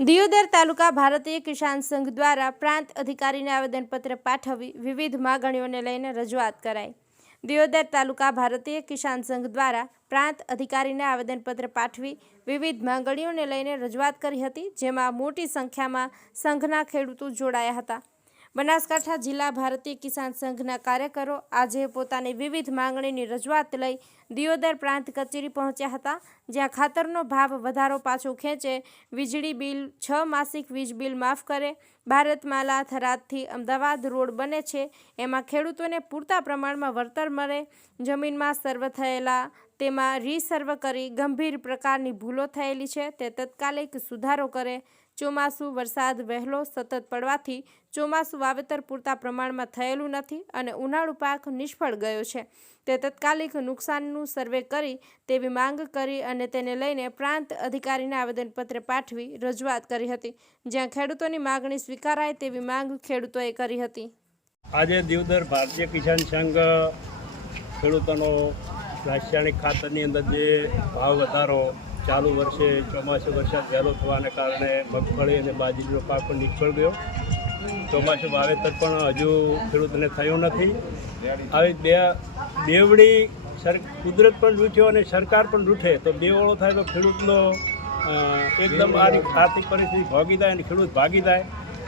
દિયોદર તાલુકા ભારતીય કિસાન સંઘ દ્વારા પ્રાંત અધિકારીને આવેદનપત્ર પાઠવી વિવિધ માગણીઓને લઈને રજૂઆત કરાઈ। દિયોદર તાલુકા ભારતીય કિસાન સંઘ દ્વારા પ્રાંત અધિકારીને આવેદનપત્ર પાઠવી વિવિધ માંગણીઓને લઈને રજૂઆત કરી હતી, જેમાં મોટી સંખ્યામાં સંઘના ખેડૂતો જોડાયા હતા। બનાસકાંઠા જિલ્લા ભારતીય કિસાન સંઘના કાર્યકરો આજે પોતાની વિવિધ માંગણીની રજૂઆત લઈ દિયોદર પ્રાંત કચેરી પહોંચ્યા હતા, જ્યાં ખાતરનો ભાવ વધારો પાછો ખેંચે, વીજળી બિલ 6 માસિક વીજ બિલ માફ કરે, ભારતમાલા થરાદથી અમદાવાદ રોડ બને છે એમાં ખેડૂતોને પૂરતા પ્રમાણમાં વળતર મળે, જમીનમાં સર્વે થયેલા તેમાં રીસર્વે કરી ગંભીર પ્રકારની ભૂલો થયેલી છે તે તાત્કાલિક સુધારો કરે, ચોમાસું વરસાદ વહેલો સતત પડવાથી ચોમાસું વાવેતર પૂરતા પ્રમાણમાં થયેલું નથી અને ઉનાળુ પાક નિષ્ફળ ગયો છે તે તાત્કાલિક નુકસાનનું સર્વે કરી તેવી માંગ કરી અને તેને લઈને પ્રાંત અધિકારીને આવેદનપત્ર પાઠવી રજૂઆત કરી હતી, જ્યાં ખેડૂતોની માગણી સ્વીકારાય તેવી માંગ ખેડૂતોએ કરી હતી। આજે દિયોદર ભારતીય કિસાન સંઘ ખેડૂતોનો રાસાયણિક ખાતરની અંદર જે ભાવ વધારો ચાલુ વર્ષે ચોમાસું વરસાદ વહેલો થવાને કારણે મગફળી અને બાજરીનો પાક પણ નિષ્ફળ ગયો, ચોમાસું વાવેતર પણ હજુ ખેડૂતને થયું નથી। આવી બેવડી કુદરત પણ લૂંટ્યો અને સરકાર પણ લૂંટે તો બેવડો થાય તો ખેડૂતનો એકદમ આર્થિક પરિસ્થિતિ ભાગી જાય અને ખેડૂત ભાગી જાય।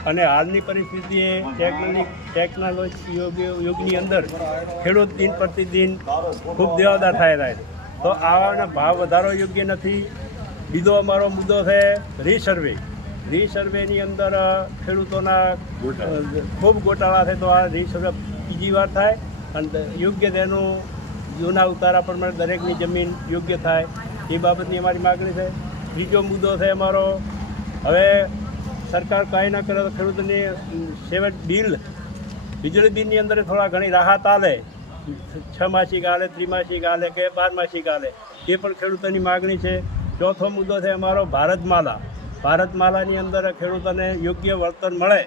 અને હાલની પરિસ્થિતિએ ટેકનોલોજી યુગની અંદર ખેડૂત દિન પ્રતિદિન ખૂબ દેવાદાર થાય તો આવાના ભાવ વધારો યોગ્ય નથી। બીજો અમારો મુદ્દો છે રીસર્વેની અંદર ખેડૂતોના ખૂબ ગોટાળા થાય તો આ રીસર્વે બીજી વાર થાય અને યોગ્ય તેનું જૂના ઉતારા પ્રમાણે દરેકની જમીન યોગ્ય થાય એ બાબતની અમારી માગણી છે। ત્રીજો મુદ્દો છે અમારો, હવે સરકાર કાંઈ ના કરે તો ખેડૂતોની વીજળી બિલની અંદર થોડા ઘણી રાહત આલે, 6 માસિક આલે, ત્રિમાસિક આલે કે 12 માસિક આલે, એ પણ ખેડૂતોની માગણી છે। ચોથો મુદ્દો છે અમારો ભારતમાલાની અંદર ખેડૂતોને યોગ્ય વળતર મળે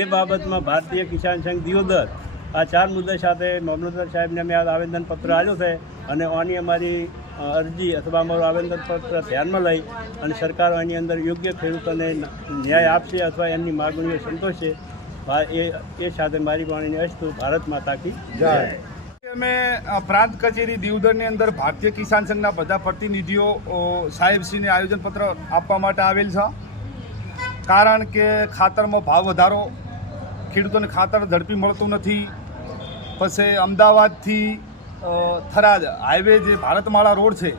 એ બાબતમાં ભારતીય કિસાન સંઘ દિયોદર આ 4 મુદ્દા સાથે મામલતદાર સાહેબને અમે આવેદનપત્ર આપ્યું છે અને આની અમારી અરજી અથવા અમારું આવેદનપત્ર ધ્યાનમાં લઈ અને સરકાર આની અંદર યોગ્ય ખેડૂતોને ન્યાય આપશે અથવા એમની માગણીઓ સંતોષે એ સાથે મારી વાણીને અસ્તુ। ભારત માતા કી જય। અમે પ્રાંત કચેરી દિયોદરની અંદર ભારતીય કિસાન સંઘના બધા પ્રતિનિધિઓ સાહેબશ્રીને આયોજનપત્ર આપવા માટે આવેલ છે, કારણ કે ખાતરમાં ભાવ વધારો, ખેડૂતોને ખાતર ઝડપી મળતું નથી, પછી અમદાવાદથી થરાદ હાઈવે જે ભારતમાળા રોડ છે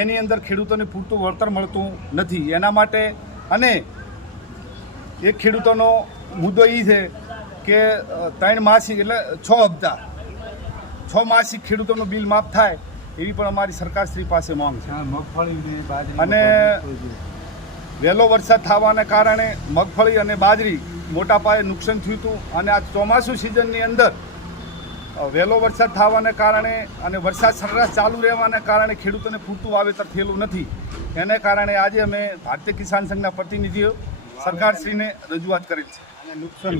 એની અંદર ખેડૂતોને પૂરતું વળતર મળતું નથી, એના માટે અને એક ખેડૂતોનો મુદ્દો એ છે કે 3 માસિક એટલે 6 હપ્તા 6 માસિક ખેડૂતોનું બિલ માફ થાય એવી પણ અમારી સરકારશ્રી પાસે માંગ છે। અને વહેલો વરસાદ થવાને કારણે મગફળી અને બાજરી મોટા પાયે નુકસાન થયું હતું અને આ ચોમાસું સિઝનની અંદર વહેલો વરસાદ થવાને કારણે અને વરસાદ સરેરાશ ચાલુ રહેવાને કારણે ખેડૂતોને પૂરતું વાવેતર થયેલું નથી, એને કારણે આજે અમે ભારતીય કિસાન સંઘના પ્રતિનિધિઓ સરકારશ્રીને રજૂઆત કરેલ છે। નુકસાન